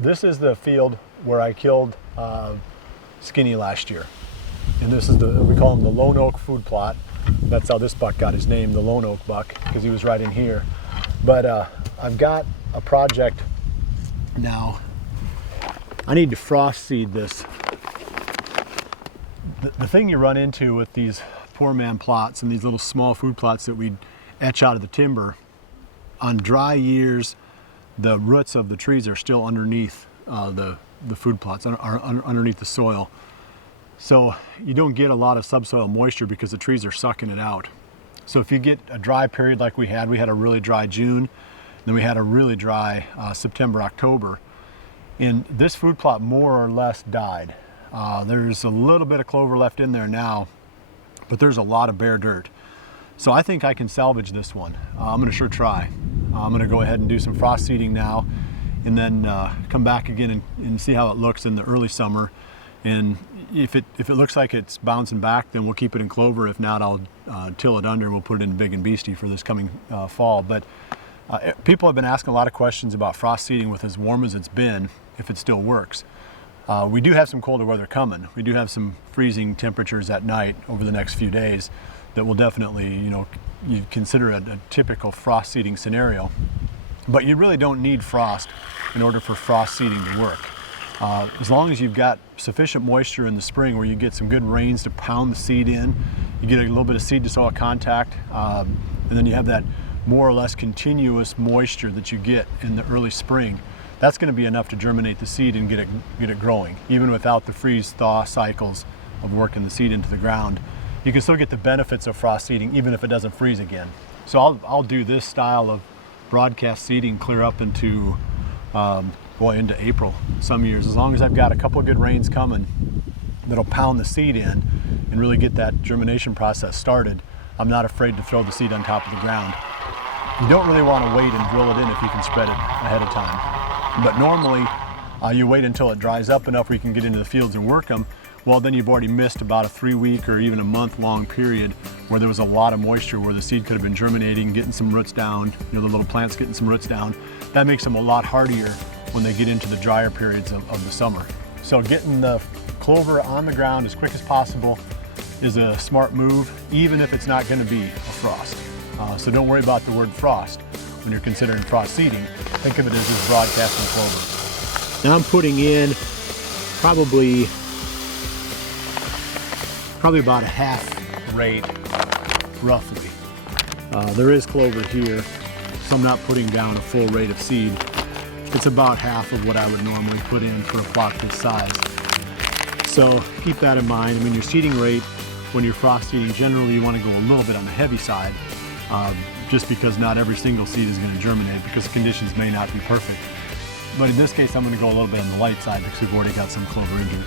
this is the field where I killed Skinny last year. And this is we call him the lone oak food plot. That's how this buck got his name, the lone oak buck, because he was right in here. But I've got a project now. I need to frost seed this. The thing you run into with these poor man plots and these little small food plots that we etch out of the timber, on dry years, the roots of the trees are still underneath the food plots, are underneath the soil. So you don't get a lot of subsoil moisture because the trees are sucking it out. So if you get a dry period like we had a really dry June, then we had a really dry September, October, and this food plot more or less died. There's a little bit of clover left in there now, but there's a lot of bare dirt. So I think I can salvage this one. I'm gonna sure try. I'm gonna go ahead and do some frost seeding now, and then come back again and see how it looks in the early summer. And if it looks like it's bouncing back, then we'll keep it in clover. If not, I'll till it under and we'll put it in big and beastie for this coming fall. But people have been asking a lot of questions about frost seeding with as warm as it's been, if it still works. We do have some colder weather coming. We do have some freezing temperatures at night over the next few days that will definitely, you consider a typical frost seeding scenario. But you really don't need frost in order for frost seeding to work. As long as you've got sufficient moisture in the spring where you get some good rains to pound the seed in, you get a little bit of seed to soil contact, and then you have that more or less continuous moisture that you get in the early spring, that's going to be enough to germinate the seed and get it growing. Even without the freeze-thaw cycles of working the seed into the ground, you can still get the benefits of frost seeding even if it doesn't freeze again. So I'll do this style of broadcast seeding clear up into into April some years, as long as I've got a couple of good rains coming that'll pound the seed in and really get that germination process started. I'm not afraid to throw the seed on top of the ground. You don't really want to wait and drill it in if you can spread it ahead of time. But normally you wait until it dries up enough where you can get into the fields and work them. Well, then you've already missed about a 3-week or even a month-long period where there was a lot of moisture, where the seed could have been germinating, getting some roots down, the little plants getting some roots down. That makes them a lot hardier when they get into the drier periods of the summer. So getting the clover on the ground as quick as possible is a smart move, even if it's not going to be a frost. So don't worry about the word frost when you're considering frost seeding. Think of it as just broadcasting clover. Now I'm putting in probably about a half rate, roughly. There is clover here, so I'm not putting down a full rate of seed. It's about half of what I would normally put in for a plot this size. So keep that in mind. I mean, your seeding rate when you're frost seeding, generally you want to go a little bit on the heavy side, just because not every single seed is going to germinate because the conditions may not be perfect. But in this case, I'm going to go a little bit on the light side because we've already got some clover in here.